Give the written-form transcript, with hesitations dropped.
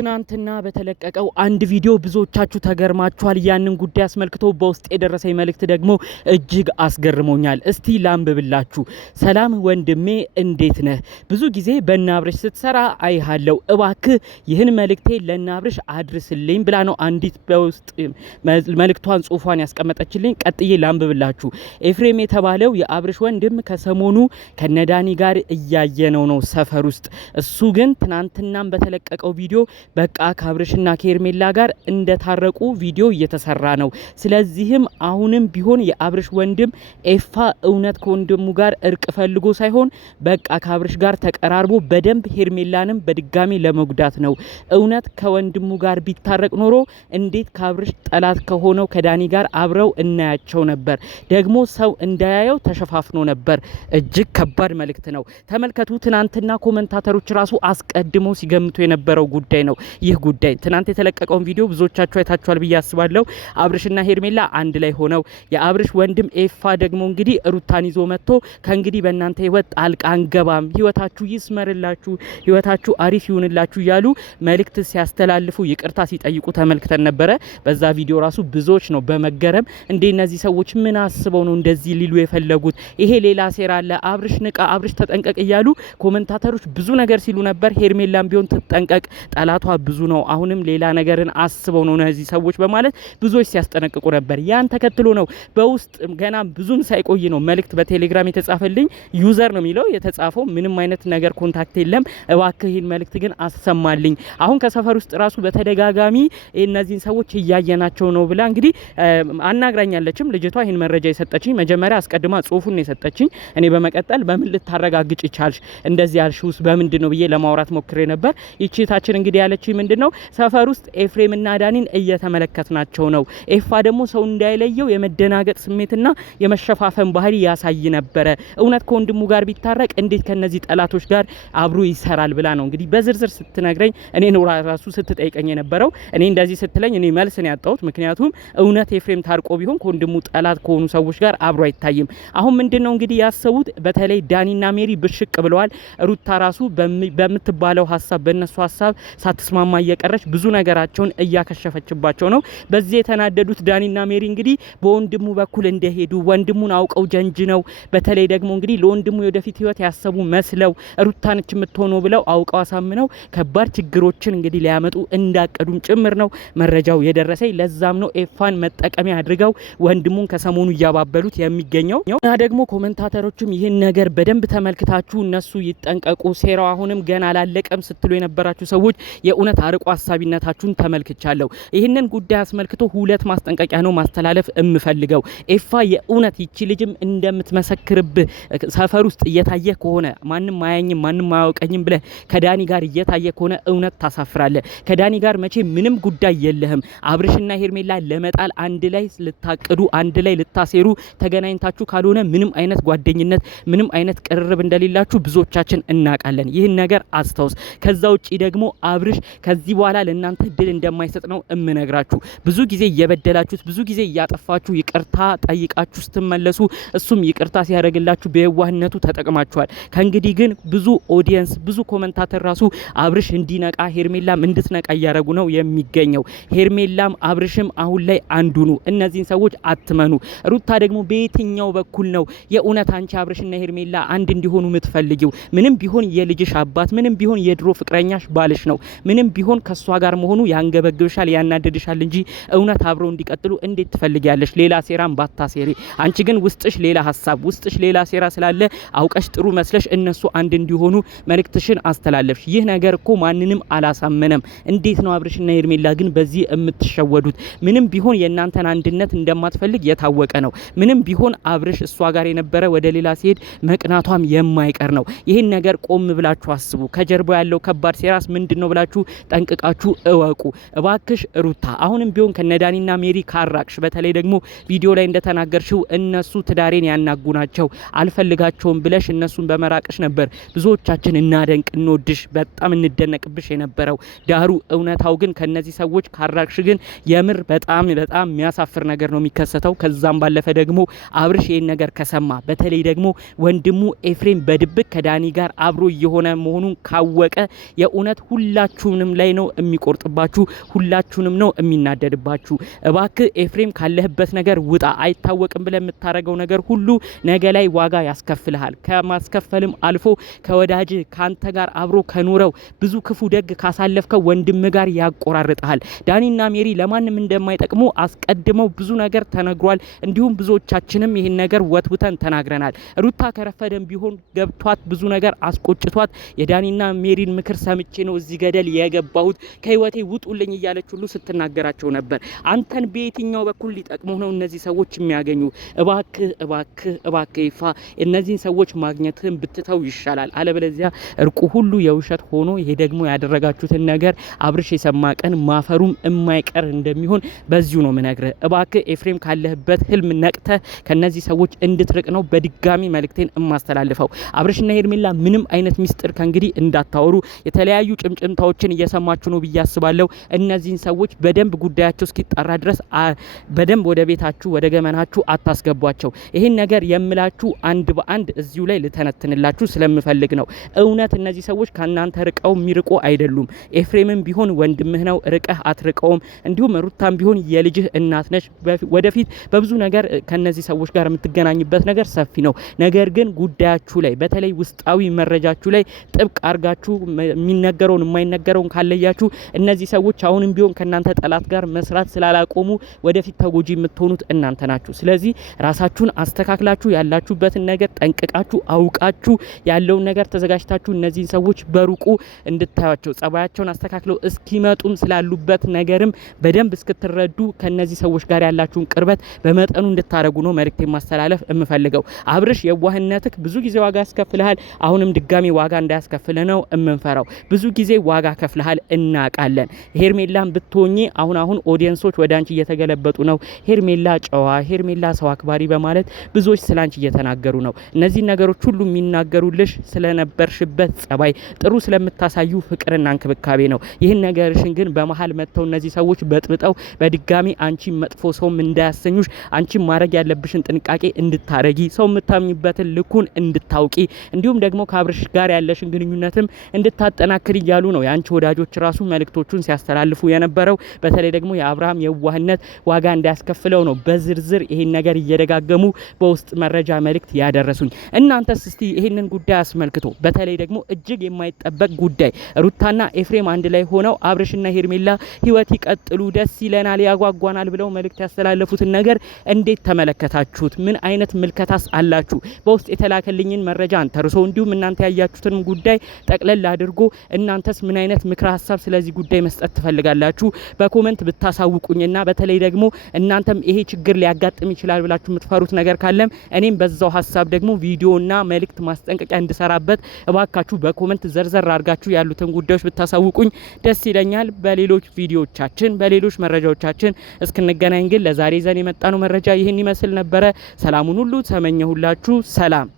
ትናንትና በተለቀቀው አንድ ቪዲዮ ብዙዎቻችሁ ተገርማችኋል። ያንን ጉዳይ አስመልክቶ በውስጥ የደረሰኝ መልእክት ደግሞ እጅግ አስገርሞኛል። እስቲ ላንብብላችሁ። ሰላም ወንድሜ እንዴት ነህ? ብዙ ጊዜ በእናብርሽ ስትሰራ አይሃለው። እባክህ ይህን መልእክቴ ለእናብርሽ አድርስልኝ ብላ ነው አንዲት በውስጥ መልእክቷን ጽሁፏን ያስቀመጠችልኝ። ቀጥዬ ላንብብላችሁ። ኤፍሬም የተባለው የአብርሽ ወንድም ከሰሞኑ ከነዳኒ ጋር እያየነው ነው ሰፈር ውስጥ። እሱ ግን ትናንትናም በተለቀቀው ቪዲዮ በቃ ከአብርሽና ከኤርሜላ ጋር እንደታረቁ ቪዲዮ እየተሰራ ነው። ስለዚህም አሁንም ቢሆን የአብርሽ ወንድም ኤፋ እውነት ከወንድሙ ጋር እርቅ ፈልጎ ሳይሆን በቃ ከአብርሽ ጋር ተቀራርቦ በደንብ ሄርሜላንም በድጋሚ ለመጉዳት ነው። እውነት ከወንድሙ ጋር ቢታረቅ ኖሮ እንዴት ከአብርሽ ጠላት ከሆነው ከዳኒ ጋር አብረው እናያቸው ነበር። ደግሞ ሰው እንዳያየው ተሸፋፍኖ ነበር። እጅግ ከባድ መልእክት ነው። ተመልከቱ። ትናንትና ኮመንታተሮች ራሱ አስቀድመው ሲገምቱ የነበረው ጉዳይ ነው። ይህ ጉዳይ ትናንት የተለቀቀውን ቪዲዮ ብዙዎቻችሁ አይታችኋል ብዬ አስባለሁ። አብርሽና ሄርሜላ አንድ ላይ ሆነው የአብርሽ ወንድም ኤፋ ደግሞ እንግዲህ ሩታን ይዞ መጥቶ ከእንግዲህ በእናንተ ህይወት ጣልቃ አንገባም፣ ህይወታችሁ ይስመርላችሁ፣ ህይወታችሁ አሪፍ ይሁንላችሁ እያሉ መልእክት ሲያስተላልፉ ይቅርታ ሲጠይቁ ተመልክተን ነበረ። በዛ ቪዲዮ ራሱ ብዙዎች ነው በመገረም እንዴ እነዚህ ሰዎች ምን አስበው ነው እንደዚህ ሊሉ የፈለጉት? ይሄ ሌላ ሴራ አለ፣ አብርሽ ንቃ፣ አብርሽ ተጠንቀቅ እያሉ ኮመንታተሮች ብዙ ነገር ሲሉ ነበር። ሄርሜላም ቢሆን ትጠንቀቅ፣ ጠላቷ ብዙ ነው፣ አሁንም ሌላ ነገርን አስበው ነው እነዚህ ሰዎች በማለት ብዙዎች ሲያስጠነቅቁ ነበር። ያን ተከትሎ ነው በውስጥ ገና ብዙም ሳይቆይ ነው መልእክት በቴሌግራም የተጻፈልኝ። ዩዘር ነው የሚለው የተጻፈው፣ ምንም አይነት ነገር ኮንታክት የለም። እባክህ ይህን መልእክት ግን አሰማልኝ። አሁን ከሰፈር ውስጥ ራሱ በተደጋጋሚ እነዚህን ሰዎች እያየናቸው ነው ብላ እንግዲህ አናግራኛለችም ልጅቷ። ይህን መረጃ የሰጠችኝ መጀመሪያ አስቀድማ ጽሁፉን የሰጠችኝ፣ እኔ በመቀጠል በምን ልታረጋግጭ ይቻልሽ እንደዚህ ያልሽውስ በምንድን ነው ብዬ ለማውራት ሞክሬ ነበር። ይቺታችን እንግዲህ ያለችኝ ምንድነው ሰፈር ውስጥ ኤፍሬምና ዳኒን እየተመለከትናቸው ነው። ኤፋ ደግሞ ሰው እንዳይለየው የመደናገጥ ስሜትና የመሸፋፈን ባህሪ ያሳይ ነበረ። እውነት ከወንድሙ ጋር ቢታረቅ እንዴት ከነዚህ ጠላቶች ጋር አብሮ ይሰራል ብላ ነው እንግዲህ በዝርዝር ስትነግረኝ እኔ ነው ራሱ ስትጠይቀኝ የነበረው። እኔ እንደዚህ ስትለኝ እኔ መልስ ነው ያጣሁት። ምክንያቱም እውነት ኤፍሬም ታርቆ ቢሆን ከወንድሙ ጠላት ከሆኑ ሰዎች ጋር አብሮ አይታይም። አሁን ምንድነው እንግዲህ ያሰቡት በተለይ ዳኒና ሜሪ ብሽቅ ብለዋል። ሩታ ራሱ በምትባለው ሀሳብ በእነሱ ሀሳብ ሳትስማማ እየቀረች ብዙ ነገራቸውን እያከሸፈችባቸው ነው። በዚህ የተናደዱት ዳኒና ሜሪ እንግዲህ በወንድሙ በኩል እንደሄዱ ወንድሙን አውቀው ጀንጅ ነው። በተለይ ደግሞ እንግዲህ ለወንድሙ የወደፊት ህይወት ያሰቡ መስለው ሩታንች የምትሆነው ብለው አውቀው አሳምነው ከባድ ችግሮችን እንግዲህ ሊያመጡ እንዳቀዱም ጭምር ነው መረጃው የደረሰኝ። ለዛም ነው ኤፋን መጠቀሚያ አድርገው ወንድሙን ከሰሞኑ እያባበሉት የሚገኘው እና ደግሞ ኮመንታተሮችም ይህን ነገር በደንብ ተመልክታችሁ እነሱ ይጠንቀቁ፣ ሴራው አሁንም ገና አላለቀም ስትሉ የነበራችሁ ሰዎች የእውነት አርቆ ሀሳቢነታችሁን ተመልክቻለሁ። ይህንን ጉዳይ አስመልክቶ ሁለት ማስጠንቀቂያ ነው ማስተላለፍ የምፈልገው። ኤፋ የእውነት ይቺ ልጅም እንደምትመሰክርብህ ሰፈር ውስጥ እየታየ ከሆነ ማንም አያኝም ማንም አያውቀኝም ብለህ ከዳኒ ጋር እየታየ ከሆነ እውነት ታሳፍራለህ። ከዳኒ ጋር መቼ ምንም ጉዳይ የለህም። አብርሽና ሄርሜላ ለመጣል አንድ ላይ ልታቅዱ አንድ ላይ ልታሴሩ ተገናኝታችሁ ካልሆነ ምንም አይነት ጓደኝነት ምንም አይነት ቅርርብ እንደሌላችሁ ብዙዎቻችን እናውቃለን። ይህን ነገር አስታውስ። ከዛ ውጪ ደግሞ አብርሽ ከዚህ በኋላ ለእናንተ ድል እንደማይሰጥ ነው እምነግራችሁ። ብዙ ጊዜ እየበደላችሁት ብዙ ጊዜ እያጠፋችሁ ይቅርታ ጠይቃችሁ ስትመለሱ እሱም ይቅርታ ሲያደርግላችሁ በየዋህነቱ ተጠቅማችኋል። ከእንግዲህ ግን ብዙ ኦዲየንስ ብዙ ኮመንታተር ራሱ አብርሽ እንዲነቃ ሄርሜላም እንድትነቃ እያደረጉ ነው የሚገኘው። ሄርሜላም አብርሽም አሁን ላይ አንዱ ነው። እነዚህን ሰዎች አትመኑ። ሩታ ደግሞ በየትኛው በኩል ነው የእውነት አንቺ አብርሽና ሄርሜላ አንድ እንዲሆኑ የምትፈልጊው? ምንም ቢሆን የልጅሽ አባት ምንም ቢሆን የድሮ ፍቅረኛሽ ባልሽ ነው። ምንም ቢሆን ከሷ ጋር መሆኑ ያንገበግብሻል ያናደድሻል እንጂ እውነት አብረው እንዲቀጥሉ እንዴት ትፈልጊያለሽ? ሌላ ሴራም ባታሴሪ። አንቺ ግን ውስጥሽ ሌላ ሀሳብ ውስጥሽ ሌላ ሴራ ስላለ አውቀሽ ጥሩ መስለሽ እነሱ አንድ እንዲሆኑ መልእክትሽን አስተላለፍሽ። ይህ ነገር እኮ ማንንም አላሳመነም። እንዴት ነው አብርሽና ሄርሜላ ግን በዚህ የምትሸወዱት? ምንም ቢሆን የእናንተን አንድነት እንደማትፈልግ የታወቀ ነው። ምንም ቢሆን አብርሽ እሷ ጋር የነበረ ወደ ሌላ ሲሄድ መቅናቷም የማይቀር ነው። ይህን ነገር ቆም ብላችሁ አስቡ። ከጀርባው ያለው ከባድ ሴራስ ምንድነው ብላችሁ ጠንቅቃችሁ እወቁ። እባክሽ ሩታ አሁንም ቢሆን ከነዳኒና ሜሪ ካራቅሽ፣ በተለይ ደግሞ ቪዲዮ ላይ እንደተናገርሽው እነሱ ትዳሬን ያናጉ ናቸው አልፈልጋቸውም ብለሽ እነሱን በመራቅሽ ነበር ብዙዎቻችን እናደንቅ እንወድሽ በጣም እንደነቅብሽ የነበረው። ዳሩ እውነታው ግን ከነዚህ ሰዎች ካራቅሽ ግን የምር በጣም በጣም የሚያሳፍር ነገር ነው የሚከሰተው። ከዛም ባለፈ ደግሞ አብርሽ ይህን ነገር ከሰማ በተለይ ደግሞ ወንድሙ ኤፍሬም በድብቅ ከዳኒ ጋር አብሮ እየሆነ መሆኑን ካወቀ የእውነት ሁላችሁም ሁላችሁንም ላይ ነው የሚቆርጥባችሁ፣ ሁላችሁንም ነው የሚናደድባችሁ። እባክህ ኤፍሬም ካለህበት ነገር ውጣ። አይታወቅም ብለህ የምታረገው ነገር ሁሉ ነገ ላይ ዋጋ ያስከፍልሃል። ከማስከፈልም አልፎ ከወዳጅ ካንተ ጋር አብሮ ከኖረው ብዙ ክፉ ደግ ካሳለፍከው ወንድም ጋር ያቆራርጣል። ዳኒና ሜሪ ለማንም እንደማይጠቅሙ አስቀድመው ብዙ ነገር ተነግሯል። እንዲሁም ብዙዎቻችንም ይህን ነገር ወትውተን ተናግረናል። ሩታ ከረፈደም ቢሆን ገብቷት ብዙ ነገር አስቆጭቷት የዳኒና ሜሪን ምክር ሰምቼ ነው እዚህ ገደል የገባሁት፣ ከህይወቴ ውጡልኝ እያለች ሁሉ ስትናገራቸው ነበር። አንተን በየትኛው በኩል ሊጠቅሙ ነው እነዚህ ሰዎች የሚያገኙ? እባክህ እባክህ እባክህ ይፋ እነዚህን ሰዎች ማግኘትህን ብትተው ይሻላል። አለበለዚያ እርቁ ሁሉ የውሸት ሆኖ ይሄ ደግሞ ያደረጋችሁትን ነገር አብርሽ የሰማ ቀን ማፈሩም የማይቀር እንደሚሆን በዚሁ ነው ምነግርህ። እባክህ ኤፍሬም ካለህበት ህልም ነቅተህ ከነዚህ ሰዎች እንድትርቅ ነው በድጋሚ መልእክቴን እማስተላልፈው። አብርሽና ሄርሜላ ምንም አይነት ሚስጥር ከእንግዲህ እንዳታወሩ። የተለያዩ ጭምጭምታዎችን እየሰማችሁ ነው ብዬ አስባለሁ። እነዚህን ሰዎች በደንብ ጉዳያቸው እስኪጣራ ድረስ በደንብ ወደ ቤታችሁ ወደ ገመናችሁ አታስገቧቸው። ይህን ነገር የምላችሁ አንድ በአንድ እዚሁ ላይ ልተነትንላችሁ ስለምፈልግ ነው። እውነት እነዚህ ሰዎች ከእናንተ ርቀው የሚርቁ አይደሉም። ኤፍሬምም ቢሆን ወንድምህ ነው፣ ርቀህ አትርቀውም። እንዲሁም ሩታም ቢሆን የልጅህ እናት ነች። ወደፊት በብዙ ነገር ከነዚህ ሰዎች ጋር የምትገናኝበት ነገር ሰፊ ነው። ነገር ግን ጉዳያችሁ ላይ በተለይ ውስጣዊ መረጃችሁ ላይ ጥብቅ አርጋችሁ የሚነገረውን የማይነገረውን ካለያችሁ እነዚህ ሰዎች አሁንም ቢሆን ከእናንተ ጠላት ጋር መስራት ስላላቆሙ ወደፊት ተጎጂ የምትሆኑት እናንተ ናችሁ። ስለዚህ ራሳችሁን አስተካክላችሁ ያላችሁበትን ነገር ጠንቅቃችሁ አውቃችሁ ያለውን ነገር ተዘጋጅታችሁ እነዚህን ሰዎች በሩቁ እንድታዩቸው ጸባያቸውን አስተካክለው እስኪመጡም ስላሉበት ነገርም በደንብ እስክትረዱ ከነዚህ ሰዎች ጋር ያላችሁን ቅርበት በመጠኑ እንድታረጉ ነው መልእክት ማስተላለፍ የምፈልገው። አብርሽ የዋህነትህ ብዙ ጊዜ ዋጋ ያስከፍልሃል። አሁንም ድጋሚ ዋጋ እንዳያስከፍል ነው የምንፈራው። ብዙ ጊዜ ዋጋ ከፍልሃል እናቃለን። ሄርሜላን ብትሆኚ አሁን ኦዲየንሶች ወደ አንቺ እየተገለበጡ ነው። ሄርሜላ ጨዋ፣ ሄርሜላ ሰው አክባሪ በማለት ብዙዎች ስላንቺ እየተናገሩ ነው። እነዚህ ነገሮች ሁሉ የሚናገሩልሽ ስለነበርሽበት ጸባይ፣ ጥሩ ስለምታሳዩ ፍቅርና እንክብካቤ ነው። ይህን ነገርሽን ግን በመሃል መጥተው እነዚህ ሰዎች በጥብጠው በድጋሚ አንቺ መጥፎ ሰውም እንዳያሰኙሽ አንቺ ማድረግ ያለብሽን ጥንቃቄ እንድታረጊ፣ ሰው የምታምኝበትን ልኩን እንድታውቂ፣ እንዲሁም ደግሞ ከአብርሽ ጋር ያለሽን ግንኙነትም እንድታጠናክር እያሉ ነው የአንቺ ወዳጆች ራሱ መልእክቶቹን ሲያስተላልፉ የነበረው። በተለይ ደግሞ የአብርሃም የዋህነት ዋጋ እንዳያስከፍለው ነው በዝርዝር ይሄን ነገር እየደጋገሙ በውስጥ መረጃ መልእክት ያደረሱኝ። እናንተስ እስቲ ይሄንን ጉዳይ አስመልክቶ በተለይ ደግሞ እጅግ የማይጠበቅ ጉዳይ ሩታና ኤፍሬም አንድ ላይ ሆነው አብርሽና ሄርሜላ ህይወት ይቀጥሉ፣ ደስ ይለናል፣ ያጓጓናል ብለው መልእክት ያስተላለፉትን ነገር እንዴት ተመለከታችሁት? ምን አይነት ምልከታስ አላችሁ? በውስጥ የተላከልኝን መረጃ አንተርሶ እንዲሁም እናንተ ያያችሁትን ጉዳይ ጠቅለል አድርጎ እናንተስ ምን አይነት ምክረ ሀሳብ ስለዚህ ጉዳይ መስጠት ትፈልጋላችሁ? በኮሜንት ብታሳውቁኝና በተለይ ደግሞ እናንተም ይሄ ችግር ሊያጋጥም ይችላል ብላችሁ የምትፈሩት ነገር ካለም እኔም በዛው ሀሳብ ደግሞ ቪዲዮና መልእክት ማስጠንቀቂያ እንድሰራበት እባካችሁ በኮሜንት ዘርዘር አድርጋችሁ ያሉትን ጉዳዮች ብታሳውቁኝ ደስ ይለኛል። በሌሎች ቪዲዮዎቻችን በሌሎች መረጃዎቻችን እስክንገናኝ ግን ለዛሬ ዘን የመጣነው መረጃ ይህን ይመስል ነበረ። ሰላሙን ሁሉ ተመኘሁላችሁ። ሰላም